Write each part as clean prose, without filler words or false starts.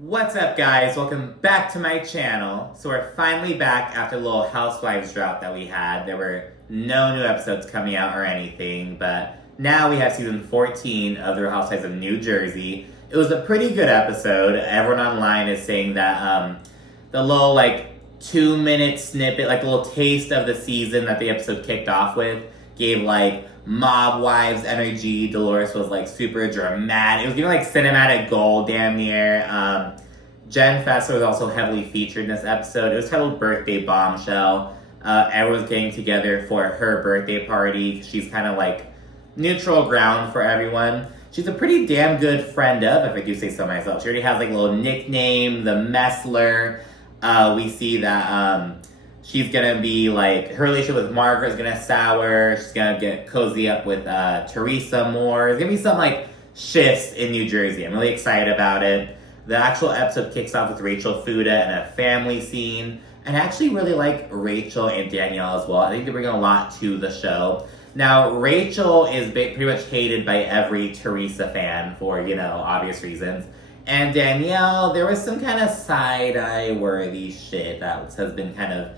What's up, guys? Welcome back to my channel. So we're finally back after the little Housewives drought that we had. There were no new episodes coming out or anything, but now we have season 14 of The Real Housewives of New Jersey. It was a pretty good episode. Everyone online is saying that the little 2-minute snippet, the little taste of the season that the episode kicked off with, gave mob wives energy. Dolores was super dramatic. It was giving cinematic gold damn near. Jen Fessler was also heavily featured in this episode. It was titled Birthday Bombshell. Everyone was getting together for her birthday party. She's kind of neutral ground for everyone. She's a pretty damn good friend of, if I do say so myself. She already has a little nickname, the Messler. We see that she's gonna be her relationship with Margaret is gonna sour. She's gonna get cozy up with Teresa more. There's gonna be some shifts in New Jersey. I'm really excited about it. The actual episode kicks off with Rachel, Fuda, and a family scene. And I actually really like Rachel and Danielle as well. I think they bring a lot to the show. Now, Rachel is pretty much hated by every Teresa fan for, obvious reasons. And Danielle, there was some kind of side-eye worthy shit that has been kind of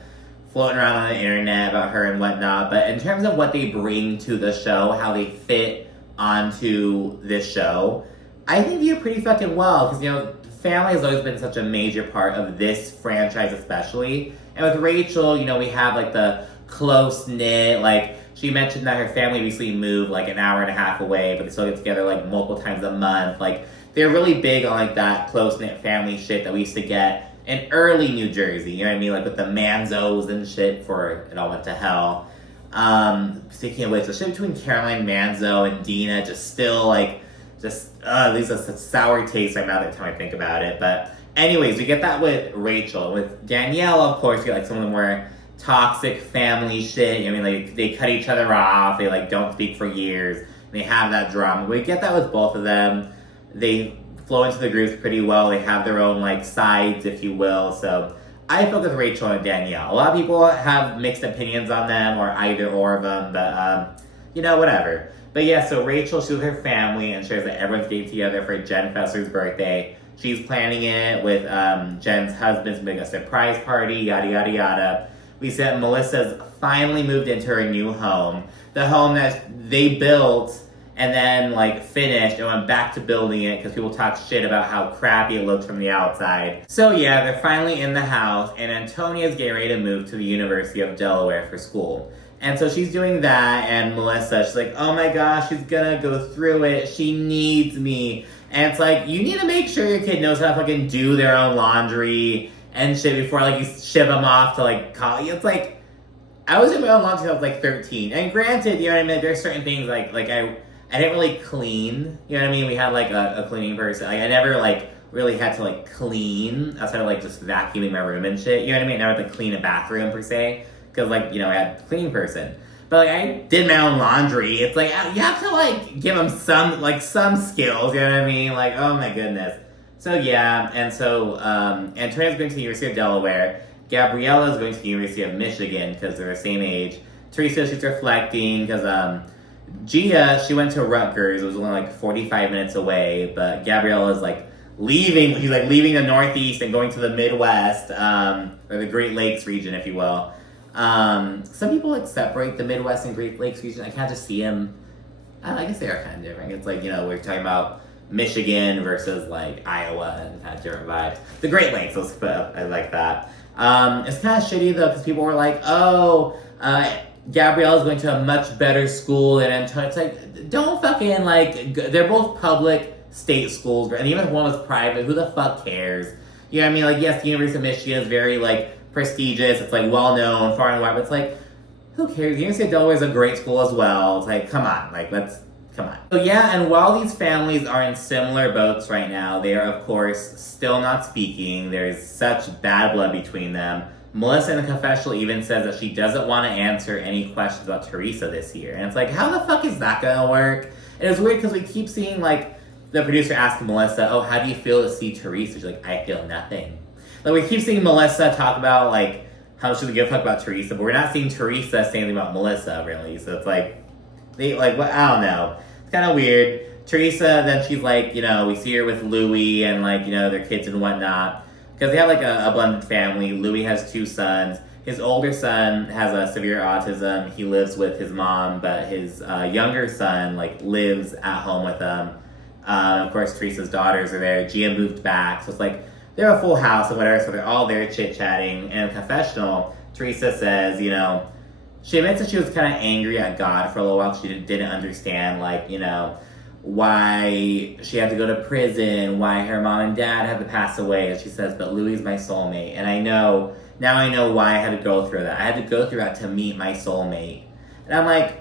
floating around on the internet about her and whatnot. But in terms of what they bring to the show, how they fit onto this show, I think they do pretty fucking well. Because, family has always been such a major part of this franchise especially. And with Rachel, we have the close-knit, she mentioned that her family recently moved an hour and a half away, but they still get together multiple times a month. They're really big on that close-knit family shit that we used to get in early New Jersey, you know what I mean? With the Manzos and shit before it all went to hell. Speaking of which, the shit between Caroline Manzo and Dina just still leaves a sour taste in my mouth every time I think about it. But anyways, we get that with Rachel. With Danielle, of course, we get some of the more toxic family shit. They cut each other off. They don't speak for years. They have that drama. We get that with both of them. They flow into the groups pretty well. They have their own sides, if you will. So I focus with Rachel and Danielle. A lot of people have mixed opinions on them or either or of them, but whatever. But yeah, so Rachel, she's with her family and shares that everyone's getting together for Jen Fessler's birthday. She's planning it with Jen's husband's making a surprise party, yada, yada, yada. We see that Melissa's finally moved into her new home. The home that they built and then finished and went back to building it because people talk shit about how crappy it looks from the outside. So yeah, they're finally in the house and Antonia's getting ready to move to the University of Delaware for school. And so she's doing that, and Melissa, she's oh my gosh, she's gonna go through it. She needs me. And it's you need to make sure your kid knows how to fucking do their own laundry and shit before you ship them off to college. It's I was doing my own laundry until I was 13. And granted, you know what I mean, there's certain things I didn't really clean. You know what I mean? We had a cleaning person. I never really had to clean outside of just vacuuming my room and shit. You know what I mean? I never had to clean a bathroom per se. Because, I had a cleaning person. But, I did my own laundry. It's you have to, give them some skills, you know what I mean? Oh my goodness. So, yeah, and so, Antonia's going to the University of Delaware. Gabriella's going to the University of Michigan, because they're the same age. Teresa, she's reflecting, because, Gia, she went to Rutgers. It was only, 45 minutes away. But Gabriella's, leaving. She's, leaving the Northeast and going to the Midwest, or the Great Lakes region, if you will. Some people separate the Midwest and Great Lakes region. I can't just see them. I guess they are kind of different. It's we're talking about Michigan versus Iowa and kind of different vibes. The Great Lakes, let's put up, I like that. It's kind of shitty though because people were Gabriella's going to a much better school than Antonia. It's don't fucking they're both public state schools, and even if one was private, who the fuck cares? You know what I mean? Yes, the University of Michigan is very prestigious, it's well known, far and wide, but it's who cares? The University of Delaware is a great school as well. It's come on, come on. So yeah, and while these families are in similar boats right now, they are of course still not speaking. There's such bad blood between them. Melissa in the confessional even says that she doesn't want to answer any questions about Teresa this year. And it's how the fuck is that gonna work? And it's weird because we keep seeing the producer asking Melissa, oh, how do you feel to see Teresa? She's I feel nothing. We keep seeing Melissa talk about, how she doesn't give a fuck about Teresa, but we're not seeing Teresa say anything about Melissa, really. So it's they, what, I don't know. It's kind of weird. Teresa, then she's like, we see her with Louie and like, their kids and whatnot. Because they have like a blended family. Louie has 2 sons. His older son has a severe autism. He lives with his mom, but his younger son like lives at home with them. Of course, Teresa's daughters are there. Gia moved back, so it's like they're a full house and whatever. So they're all there chit-chatting. And in confessional, Teresa says, she admits that she was kind of angry at God for a little while. She didn't understand, like, why she had to go to prison, why her mom and dad had to pass away. And she says, but Louie's my soulmate. And now I know why I had to go through that. I had to go through that to meet my soulmate. And I'm like,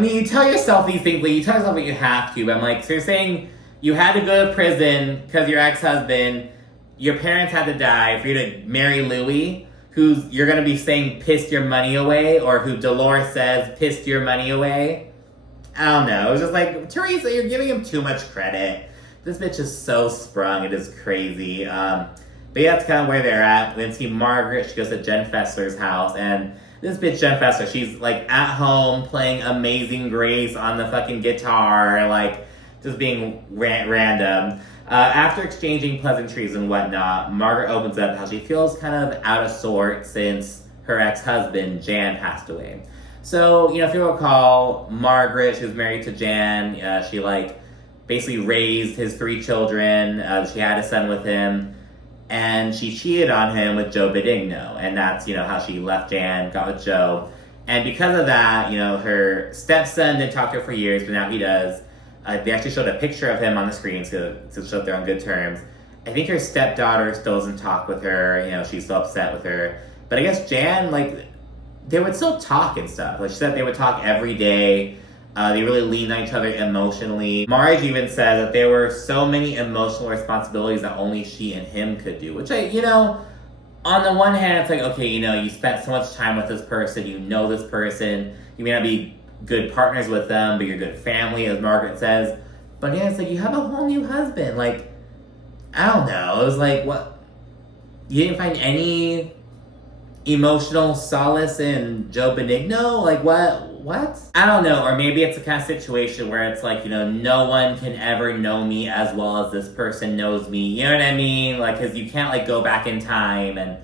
you tell yourself these things, like, you tell yourself what you have to, but I'm like, so you're saying you had to go to prison because your ex-husband, your parents had to die for you to marry Louie, who you're going to be saying pissed your money away, or who Dolores says pissed your money away? I don't know. It was just like, Teresa, you're giving him too much credit. This bitch is so sprung. It is crazy. But yeah, that's kind of where they're at. Then see Margaret. She goes to Jen Fessler's house. And this bitch, Jen Fessler, she's like at home playing Amazing Grace on the fucking guitar. Like, just being random. After exchanging pleasantries and whatnot, Margaret opens up how she feels kind of out of sorts since her ex-husband, Jan, passed away. So, if you recall, Margaret, she was married to Jan. She, basically raised his 3 children. She had a son with him. And she cheated on him with Joe Benigno. And that's, how she left Jan, got with Joe. And because of that, her stepson didn't talk to her for years, but now he does. They actually showed a picture of him on the screen to show that they're on good terms. I think her stepdaughter still doesn't talk with her. She's still upset with her. But I guess Jan, they would still talk and stuff. Like, she said they would talk every day. They really leaned on each other emotionally. Marge even said that there were so many emotional responsibilities that only she and him could do. Which, on the one hand, it's like, okay, you spent so much time with this person. You know this person. You may not be good partners with them, but you're good family, as Margaret says. But yeah, it's like, you have a whole new husband. Like, I don't know. It was like, what? You didn't find any emotional solace in Joe Benigno? Like, what? I don't know. Or maybe it's the kind of situation where it's like, no one can ever know me as well as this person knows me. You know what I mean? Like, because you can't, go back in time. And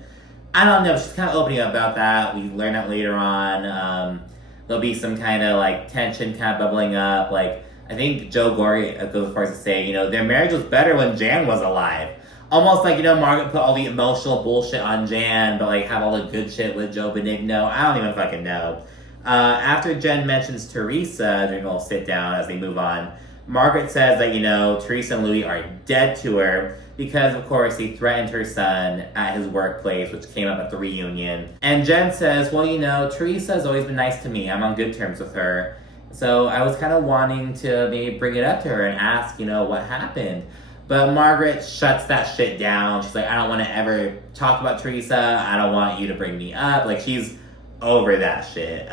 I don't know. She's kind of opening up about that. We learn that later on. There'll be some kind of, tension kind of bubbling up. I think Joe Gorey goes as far as to say, their marriage was better when Jan was alive. Almost like, Margaret put all the emotional bullshit on Jan, but, have all the good shit with Joe Benigno. I don't even fucking know. After Jen mentions Teresa during a little sit down as they move on, Margaret says that, Teresa and Louie are dead to her because, of course, he threatened her son at his workplace, which came up at the reunion. And Jen says, well, Teresa's always been nice to me. I'm on good terms with her. So I was kind of wanting to maybe bring it up to her and ask, what happened. But Margaret shuts that shit down. She's like, I don't want to ever talk about Teresa. I don't want you to bring me up. She's over that shit.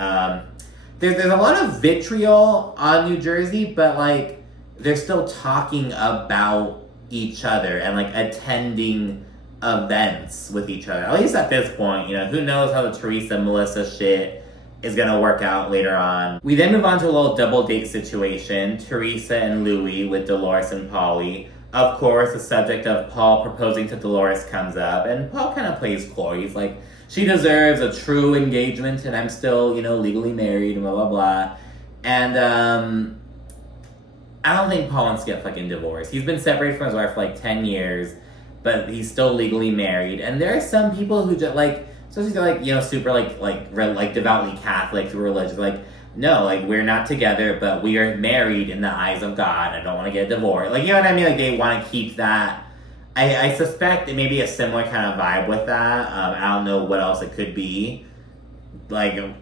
There's a lot of vitriol on New Jersey, but, they're still talking about each other and, attending events with each other. At least at this point, who knows how the Teresa, Melissa shit is going to work out later on. We then move on to a little double date situation. Teresa and Louie with Dolores and Paulie. Of course, the subject of Paul proposing to Dolores comes up, and Paul kind of plays coy. He's like, she deserves a true engagement, and I'm still, legally married, and blah, blah, blah. And, I don't think Paul wants to get fucking divorced. He's been separated from his wife for 10 years, but he's still legally married. And there are some people who just, especially super, devoutly Catholic, religious, no, we're not together, but we are married in the eyes of God. I don't want to get divorced. You know what I mean? They want to keep that. I suspect it may be a similar kind of vibe with that. I don't know what else it could be. They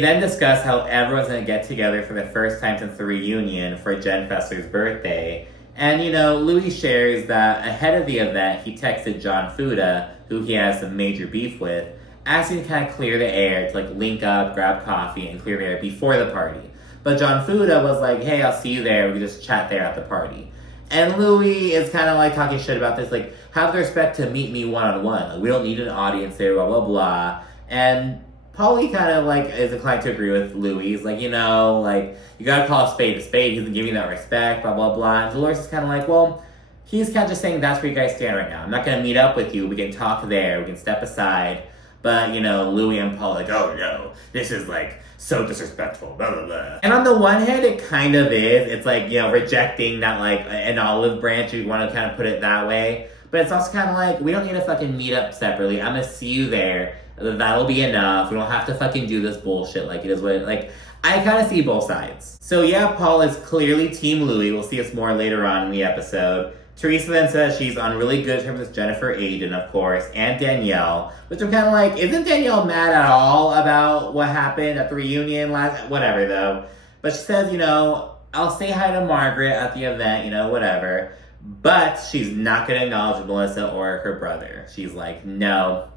then discuss how everyone's going to get together for the first time since the reunion for Jen Fessler's birthday. And, Louis shares that ahead of the event, he texted John Fuda, who he has some major beef with, asking to kind of clear the air, to link up, grab coffee, and clear the air before the party. But John Fuda was like, hey, I'll see you there. We can just chat there at the party. And Louis is kind of talking shit about this, have the respect to meet me one-on-one. We don't need an audience there, blah, blah, blah. And Paulie kind of, like, is inclined to agree with Louie. He's like, you know, like, you gotta call a spade a spade. He doesn't give you that respect, blah, blah, blah. And Dolores is kind of like, well, he's kind of just saying that's where you guys stand right now. I'm not gonna meet up with you. We can talk there. We can step aside. But, you know, Louie and Paul are like, oh, no, this is, like, so disrespectful, blah, blah, blah. And on the one hand, it kind of is. It's like, you know, rejecting that, like, an olive branch, if you want to kind of put it that way. But it's also kind of like, we don't need to fucking meet up separately. I'm going to see you there. That'll be enough. We don't have to fucking do this bullshit like it is what, like, I kind of see both sides. So yeah, Paul is clearly Team Louie. We'll see this more later on in the episode. Teresa then says she's on really good terms with Jennifer Aiden, of course, and Danielle, which I'm kind of like, isn't Danielle mad at all about what happened at the reunion whatever, though. But she says, you know, I'll say hi to Margaret at the event, you know, whatever. But she's not going to acknowledge Melissa or her brother. She's like, no.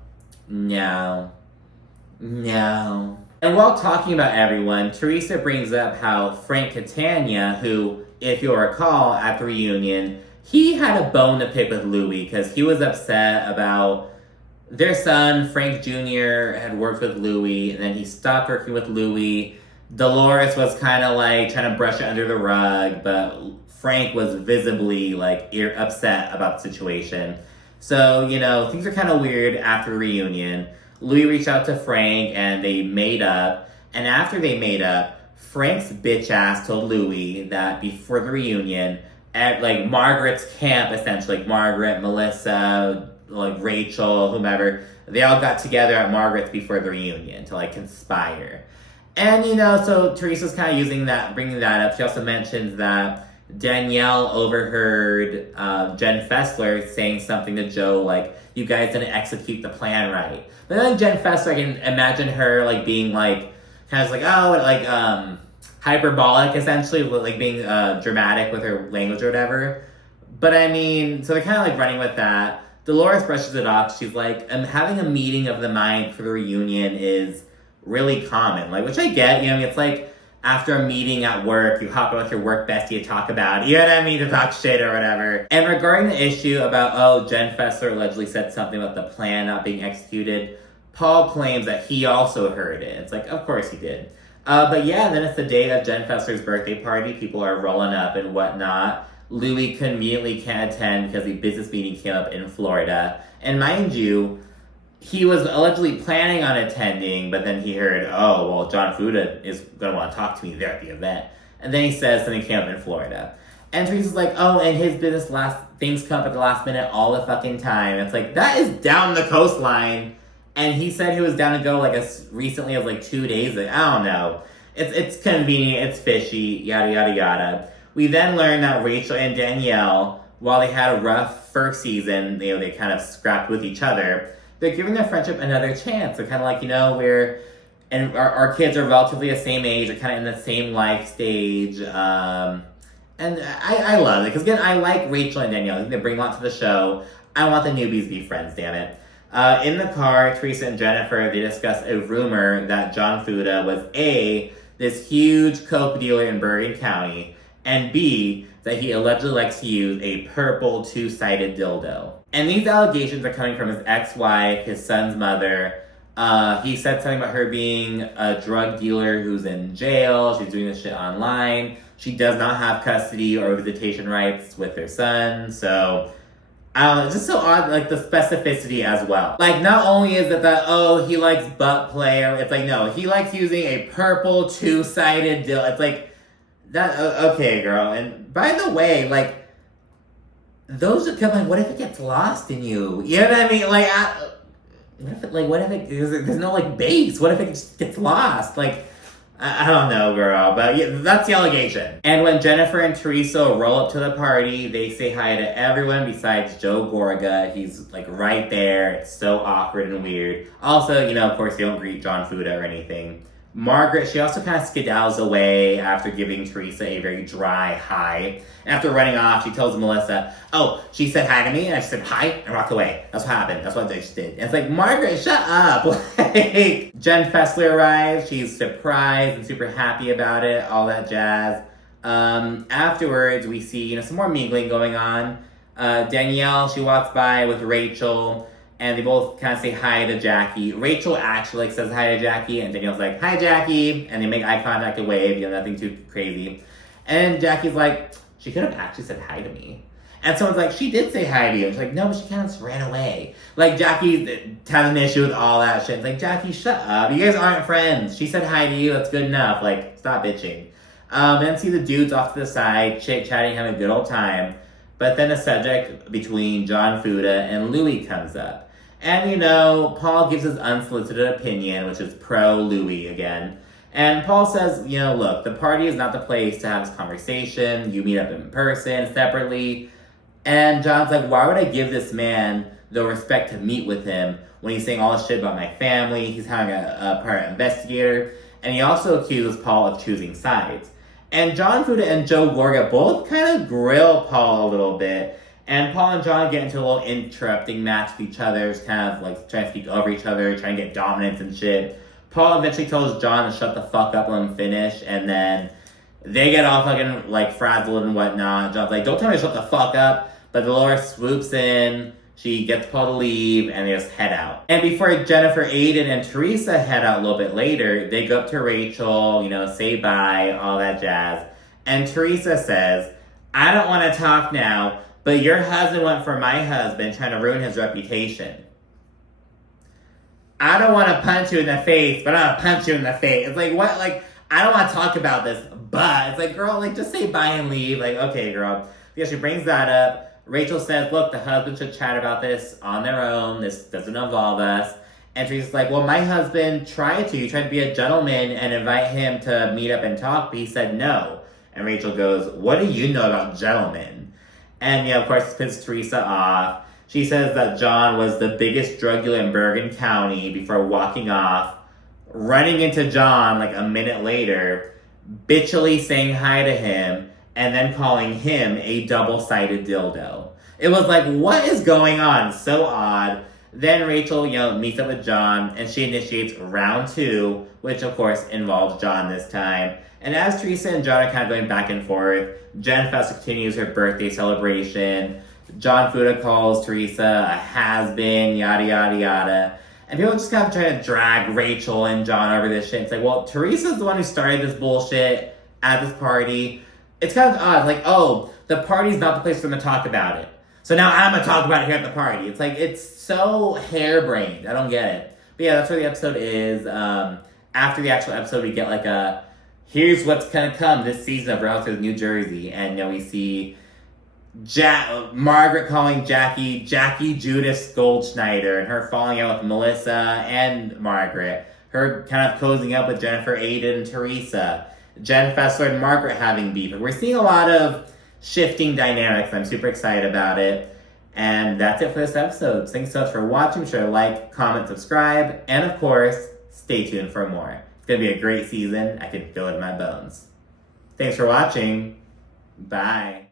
And while talking about everyone, Teresa brings up how Frank Catania, who, if you'll recall, at the reunion, he had a bone to pick with Louie because he was upset about their son, Frank Jr., had worked with Louie, and then he stopped working with Louie. Dolores was kind of like trying to brush it under the rug, but Frank was visibly like upset about the situation. So, you know, things are kind of weird after the reunion. Louie reached out to Frank and they made up. And after they made up, Frank's bitch ass told Louie that before the reunion, at like Margaret's camp, essentially, like Margaret, Melissa, like Rachel, whomever, they all got together at Margaret's before the reunion to like conspire. And, you know, so Teresa's kind of using that, bringing that up. She also mentions that Danielle overheard Jen Fessler saying something to Joe like, you guys didn't execute the plan right. But then Jen Fessler, I can imagine her like being like, kind of like, oh, like, hyperbolic, essentially, like being dramatic with her language or whatever. But I mean, so they're kind of like running with that. Dolores brushes it off. She's like, having a meeting of the mind for the reunion is really common. Like, which I get, you know, it's like after a meeting at work, you hop on with your work bestie to talk about it, you know what I mean, to talk shit or whatever. And regarding the issue about, oh, Jen Fessler allegedly said something about the plan not being executed, Paul claims that he also heard it. It's like, of course he did. But yeah, then it's the day of Jen Fessler's birthday party. People are rolling up and whatnot. Louie conveniently can't attend because the business meeting came up in Florida. And mind you, he was allegedly planning on attending, but then he heard, oh, well, John Fuda is going to want to talk to me there at the event. And then he says something came up in Florida. And Teresa's like, oh, and his business things come up at the last minute all the fucking time. It's like, that is down the coastline. And he said he was down to go like as recently as like 2 days. Like, I don't know. It's convenient. It's fishy. Yada, yada, yada. We then learn that Rachel and Danielle, while they had a rough first season, you know, they kind of scrapped with each other. They're giving their friendship another chance. They're kind of like, you know, and our kids are relatively the same age. They're kind of in the same life stage. And I love it. Because again, I like Rachel and Danielle. I think they bring a lot to the show. I want the newbies to be friends, damn it. In the car, Teresa and Jennifer, they discuss a rumor that John Fuda was A, this huge coke dealer in Bergen County, and B, that he allegedly likes to use a purple two-sided dildo. And these allegations are coming from his ex-wife, his son's mother. He said something about her being a drug dealer who's in jail. She's doing this shit online. She does not have custody or visitation rights with their son, so it's just so odd, like, the specificity as well. Like, not only is it that, oh, he likes butt play, or it's like, no, he likes using a purple two-sided dildo. It's like, that, okay, girl. And by the way, like, those are like, what if it gets lost in you? You know what I mean? Like, what if it, there's no, like, base? What if it just gets lost? Like, I don't know, girl, but yeah, that's the allegation. And when Jennifer and Teresa roll up to the party, they say hi to everyone besides Joe Gorga. He's, like, right there. It's so awkward and weird. Also, you know, of course, they don't greet John Fuda or anything. Margaret, she also kind of skedaddles away after giving Teresa a very dry hi. And after running off, she tells Melissa, oh, she said hi to me, and I said hi, and walked away. That's what happened. That's what they just did. And it's like, Margaret, shut up. Like, Jen Fessler arrives. She's surprised and super happy about it, all that jazz. Afterwards, we see, you know, some more mingling going on. Danielle, she walks by with Rachel, and they both kind of say hi to Jackie. Rachel actually says hi to Jackie, and Danielle's like, hi, Jackie, and they make eye contact and wave, nothing too crazy. And Jackie's like, she could have actually said hi to me. And someone's like, she did say hi to you. And she's like, no, but she kind of just ran away. Like, Jackie has an issue with all that shit. It's like, Jackie, shut up. You guys aren't friends. She said hi to you. That's good enough. Like, stop bitching. Then see the dudes off to the side, chit-chatting, having a good old time. But then a subject between John Fuda and Louie comes up. And, Paul gives his unsolicited opinion, which is pro-Louie again. And Paul says, look, the party is not the place to have this conversation. You meet up in person, separately. And John's like, why would I give this man the respect to meet with him when he's saying all this shit about my family? He's having a private investigator. And he also accuses Paul of choosing sides. And John Fuda and Joe Gorga both kind of grill Paul a little bit. And Paul and John get into a little interrupting match with each other, kind of like trying to speak over each other, trying to get dominance and shit. Paul eventually tells John to shut the fuck up, let him finish, and then they get all fucking like frazzled and whatnot. John's like, don't tell me to shut the fuck up. But Dolores swoops in, she gets Paul to leave, and they just head out. And before Jennifer, Aiden, and Teresa head out a little bit later, they go up to Rachel, say bye, all that jazz. And Teresa says, I don't want to talk now, but your husband went for my husband, trying to ruin his reputation. I don't want to punch you in the face, but I'm going to punch you in the face. It's like, what? Like, I don't want to talk about this, but it's like, girl, like, just say bye and leave. Like, okay, girl. Yeah, she brings that up. Rachel says, look, the husband should chat about this on their own. This doesn't involve us. And Teresa's like, well, my husband tried to. You tried to be a gentleman and invite him to meet up and talk, but he said no. And Rachel goes, what do you know about gentlemen? And, of course, this pisses Teresa off. She says that John was the biggest drug dealer in Bergen County before walking off, running into John like a minute later, bitchily saying hi to him, and then calling him a double-sided dildo. It was like, what is going on? So odd. Then Rachel, meets up with John, and she initiates round 2, which of course involves John this time. And as Teresa and John are kind of going back and forth, Jen Fest continues her birthday celebration. John Fuda calls Teresa a has-been, yada, yada, yada. And people just kind of trying to drag Rachel and John over this shit. It's like, well, Teresa's the one who started this bullshit at this party. It's kind of odd. Like, oh, the party's not the place for them to talk about it. So now I'm going to talk about it here at the party. It's like, it's so harebrained. I don't get it. But yeah, that's where the episode is. After the actual episode, we get like a, here's what's going to come this season of Real Housewives of New Jersey. And, we see Margaret calling Jackie Judas Goldschneider, and her falling out with Melissa and Margaret. Her kind of cozying up with Jennifer, Aiden, and Teresa. Jen Fessler and Margaret having beef. We're seeing a lot of shifting dynamics. I'm super excited about it. And that's it for this episode. Thanks so much for watching. Be sure to like, comment, subscribe, and of course, stay tuned for more. It's going to be a great season. I can feel it in my bones. Thanks for watching. Bye.